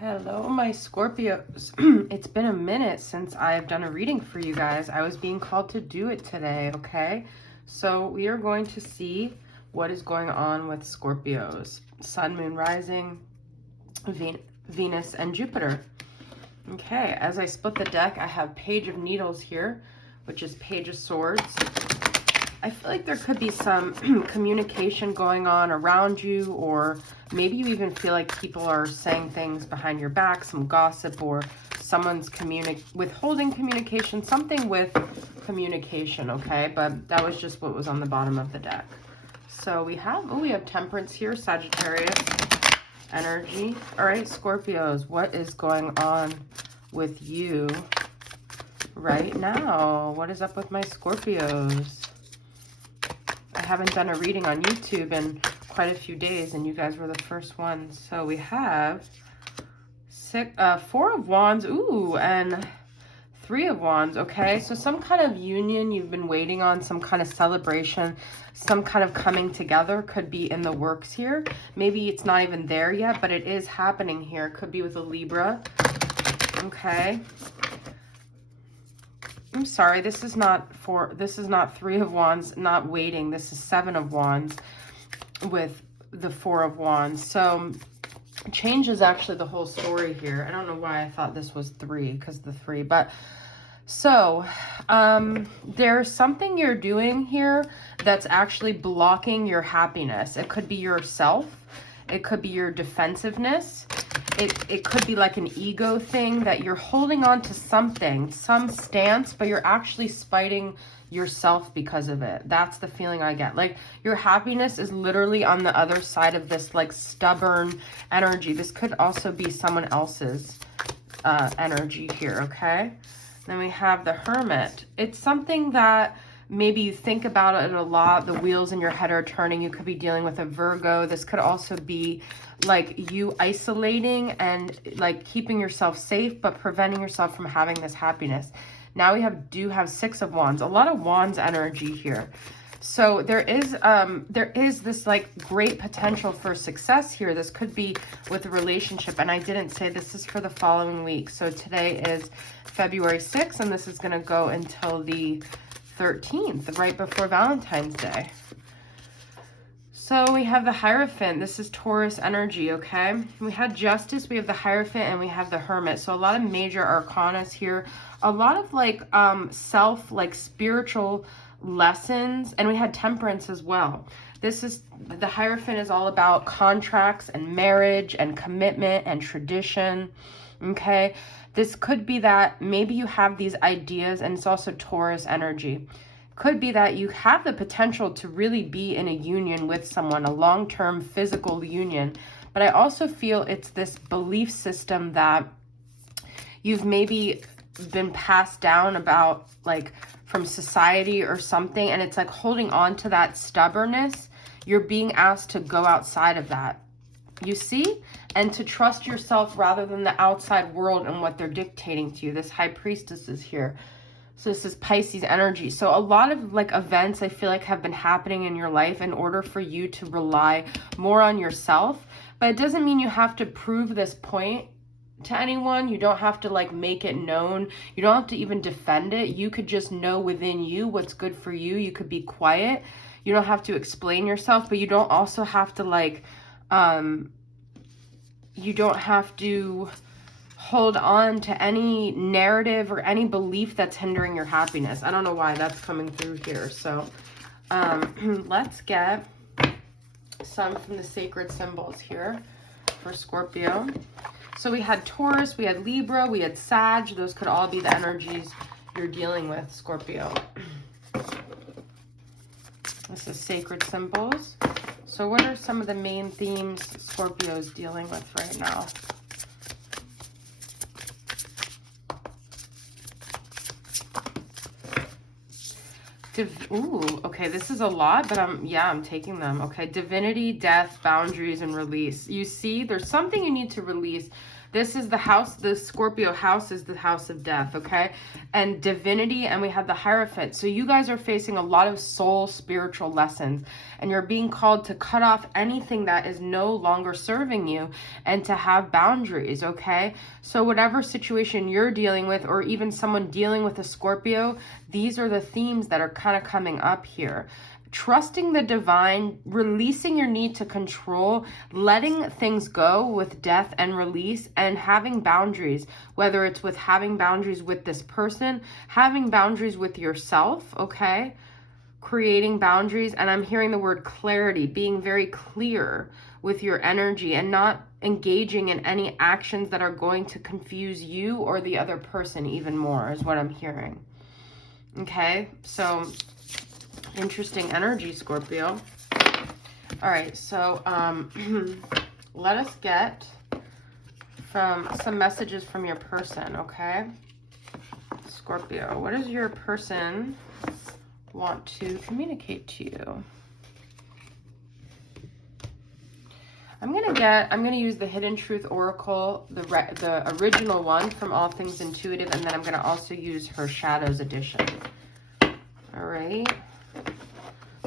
Hello, my Scorpios. It's been a minute since I've done a reading for you guys. I was being called to do it today, okay? So we are going to see what is going on with Scorpios. Sun, Moon, Rising, Venus, and Jupiter. Okay, as I split the deck, I have Page of Needles here, which is Page of Swords. I feel like there could be some communication going on around you, or maybe you even feel like people are saying things behind your back, some gossip, or someone's withholding communication, something with communication, okay? But that was just what was on the bottom of the deck. So we have Temperance here, Sagittarius energy. All right, Scorpios, what is going on with you right now? What is up with my Scorpios? I haven't done a reading on YouTube in quite a few days, and you guys were the first ones. So we have Four of Wands, ooh, and Three of Wands, okay? So some kind of union you've been waiting on, some kind of celebration, some kind of coming together could be in the works here. Maybe it's not even there yet, but it is happening here. It could be with a Libra, okay? I'm sorry, this is not Three of Wands, not waiting. This is Seven of Wands with the Four of Wands. So change is actually the whole story here. I don't know why I thought this was three, because the three, but so there's something you're doing here that's actually blocking your happiness. It could be yourself. It could be your defensiveness. It could be like an ego thing that you're holding on to something, some stance, but you're actually spiting yourself because of it. That's the feeling I get. Like your happiness is literally on the other side of this like stubborn energy. This could also be someone else's energy here, okay? Then we have the Hermit. It's something that maybe you think about it a lot. The wheels in your head are turning. You could be dealing with a Virgo. This could also be like you isolating and like keeping yourself safe, but preventing yourself from having this happiness. Now we do have Six of Wands, a lot of Wands energy here. So there is this like great potential for success here. This could be with a relationship. And I didn't say this is for the following week. So today is February 6th, and this is going to go until the 13th, right before Valentine's Day. So we have the Hierophant. This is Taurus energy, okay? We had Justice, we have the Hierophant, and we have the Hermit. So a lot of major arcanas here. A lot of like spiritual lessons. And we had Temperance as well. The Hierophant is all about contracts and marriage and commitment and tradition, okay? This could be that maybe you have these ideas, and it's also Taurus energy. Could be that you have the potential to really be in a union with someone, a long-term physical union. But I also feel it's this belief system that you've maybe been passed down about, like from society or something, and it's like holding on to that stubbornness. You're being asked to go outside of that, you see, and to trust yourself rather than the outside world and what they're dictating to you. This High Priestess is here. So this is Pisces energy. So a lot of like events I feel like have been happening in your life in order for you to rely more on yourself. But it doesn't mean you have to prove this point to anyone. You don't have to like make it known. You don't have to even defend it. You could just know within you what's good for you. You could be quiet. You don't have to explain yourself, but you don't also have to like, you don't have to hold on to any narrative or any belief that's hindering your happiness. I don't know why that's coming through here. So let's get some from the sacred symbols here for Scorpio. So we had Taurus, we had Libra, we had Sag. Those could all be the energies you're dealing with, Scorpio. This is sacred symbols. So what are some of the main themes Scorpio is dealing with right now? Ooh, okay, this is a lot, but I'm taking them. Okay, divinity, death, boundaries, and release. You see, there's something you need to release. This is the house, the Scorpio house is the house of death, okay? And divinity, and we have the Hierophant. So you guys are facing a lot of soul spiritual lessons, and you're being called to cut off anything that is no longer serving you and to have boundaries, okay? So whatever situation you're dealing with, or even someone dealing with a Scorpio, these are the themes that are kind of coming up here. Trusting the divine, releasing your need to control, letting things go with death and release, and having boundaries, whether it's with having boundaries with this person, having boundaries with yourself, okay? Creating boundaries, and I'm hearing the word clarity, being very clear with your energy and not engaging in any actions that are going to confuse you or the other person even more is what I'm hearing. Okay, so interesting energy, Scorpio. All right, so let us get some messages from your person, okay? Scorpio, what does your person want to communicate to you? I'm gonna use the Hidden Truth Oracle, the original one from All Things Intuitive, and then I'm gonna also use her Shadows edition. All right.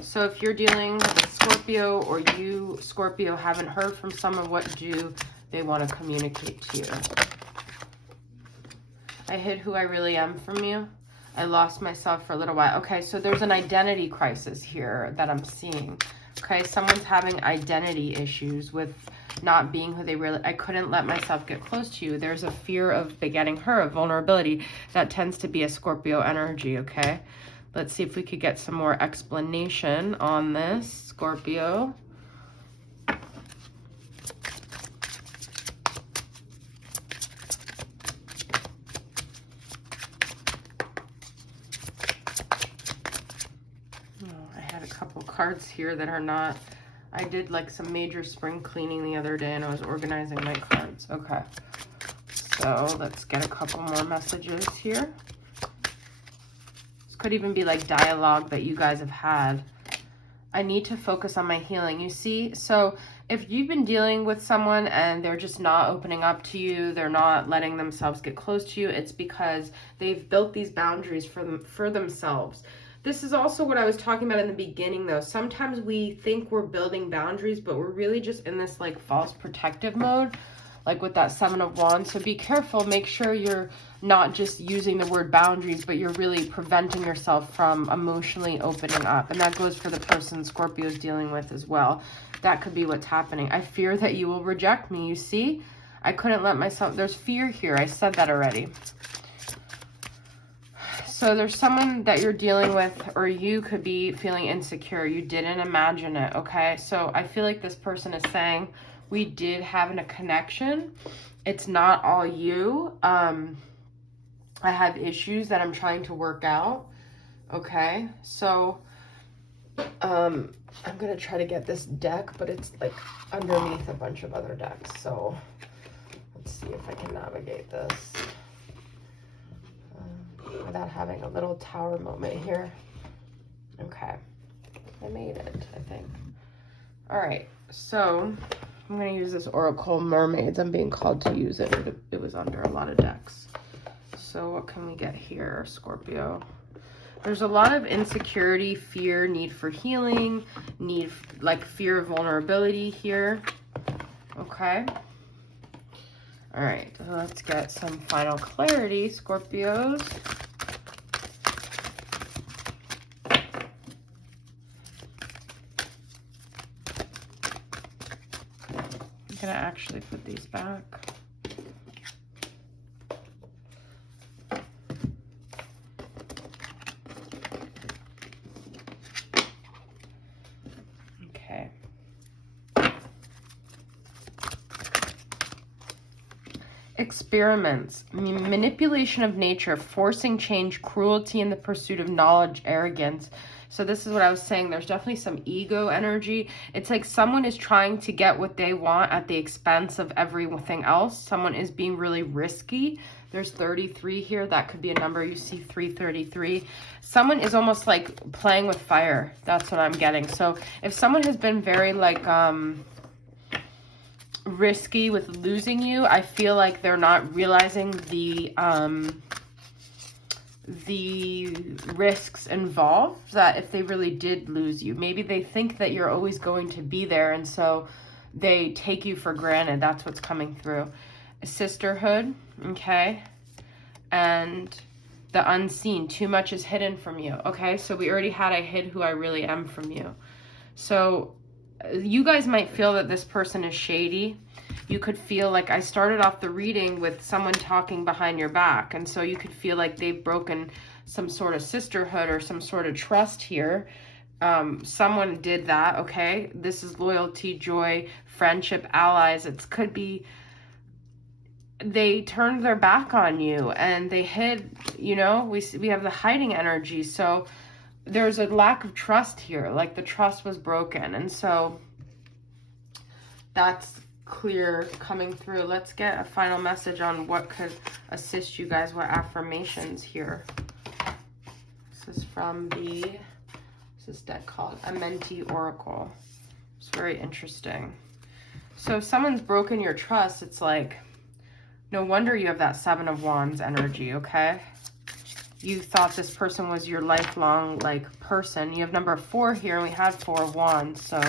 So if you're dealing with Scorpio, or you, Scorpio, haven't heard from someone, what do they want to communicate to you? I hid who I really am from you. I lost myself for a little while. Okay, so there's an identity crisis here that I'm seeing. Okay, someone's having identity issues with not being who they really... I couldn't let myself get close to you. There's a fear of begetting her, of vulnerability. That tends to be a Scorpio energy, okay? Let's see if we could get some more explanation on this, Scorpio. Cards here that are not... I did like some major spring cleaning the other day and I was organizing my cards. Okay, so let's get a couple more messages here. This could even be like dialogue that you guys have had. I need to focus on my healing. You see, so if you've been dealing with someone and they're just not opening up to you, they're not letting themselves get close to you, it's because they've built these boundaries for themselves. This is also what I was talking about in the beginning, though. Sometimes we think we're building boundaries, but we're really just in this like false protective mode, like with that Seven of Wands. So be careful. Make sure you're not just using the word boundaries, but you're really preventing yourself from emotionally opening up. And that goes for the person Scorpio is dealing with as well. That could be what's happening. I fear that you will reject me. You see, I couldn't let myself... There's fear here. I said that already. So there's someone that you're dealing with, or you could be feeling insecure. You didn't imagine it, okay? So I feel like this person is saying, we did have a connection. It's not all you. I have issues that I'm trying to work out, okay? So I'm going to try to get this deck, but it's like underneath a bunch of other decks. So let's see if I can navigate this without having a little tower moment here. Okay, I made it, I think. All right, so I'm going to use this Oracle Mermaids. I'm being called to use it. It was under a lot of decks. So what can we get here, Scorpio? There's a lot of insecurity, fear, need for healing, like fear of vulnerability here. Okay. All right, so let's get some final clarity, Scorpios. I'm gonna actually put these back. Okay. Experiments, manipulation of nature, forcing change, cruelty in the pursuit of knowledge, arrogance. So this is what I was saying. There's definitely some ego energy. It's like someone is trying to get what they want at the expense of everything else. Someone is being really risky. There's 33 here. That could be a number. You see 333. Someone is almost like playing with fire. That's what I'm getting. So if someone has been very like, risky with losing you. I feel like they're not realizing the risks involved, that if they really did lose you, maybe they think that you're always going to be there, and so they take you for granted. That's what's coming through. Sisterhood, okay, and the unseen. Too much is hidden from you. Okay, so we already had I hid who I really am from you. So you guys might feel that this person is shady. You could feel like, I started off the reading with someone talking behind your back, and so you could feel like they've broken some sort of sisterhood or some sort of trust here. Someone did that, okay? This is loyalty, joy, friendship, allies. It could be they turned their back on you and they hid, you know, we have the hiding energy. So there's a lack of trust here, like the trust was broken. And so that's clear coming through. Let's get a final message on what could assist you guys with affirmations here. This is from this deck called a Mentee Oracle. It's very interesting. So if someone's broken your trust, it's like, no wonder you have that Seven of Wands energy, okay? You thought this person was your lifelong, like, person. You have number 4 here, and we had 4 of Wands. So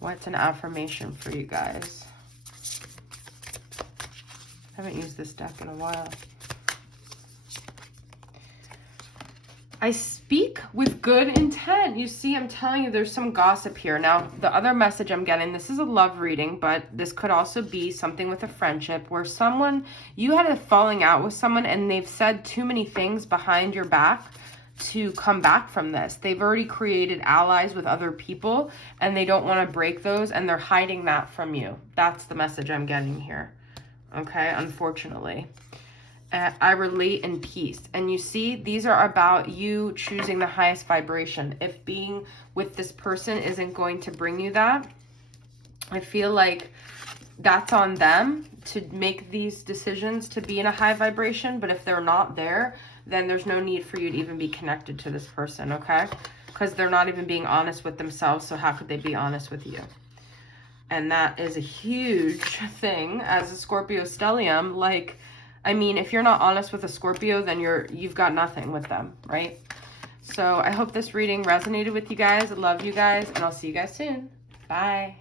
what's an affirmation for you guys? I haven't used this deck in a while. I speak with good intent. You see, I'm telling you, there's some gossip here. Now, the other message I'm getting, this is a love reading, but this could also be something with a friendship where you had a falling out with someone and they've said too many things behind your back to come back from this. They've already created allies with other people and they don't want to break those, and they're hiding that from you. That's the message I'm getting here. Okay, unfortunately. I relate in peace. And you see, these are about you choosing the highest vibration. If being with this person isn't going to bring you that, I feel like that's on them to make these decisions to be in a high vibration. But if they're not there, then there's no need for you to even be connected to this person, okay? Because they're not even being honest with themselves, so how could they be honest with you? And that is a huge thing as a Scorpio stellium. Like, I mean, if you're not honest with a Scorpio, then you've got nothing with them, right? So I hope this reading resonated with you guys. I love you guys, and I'll see you guys soon. Bye.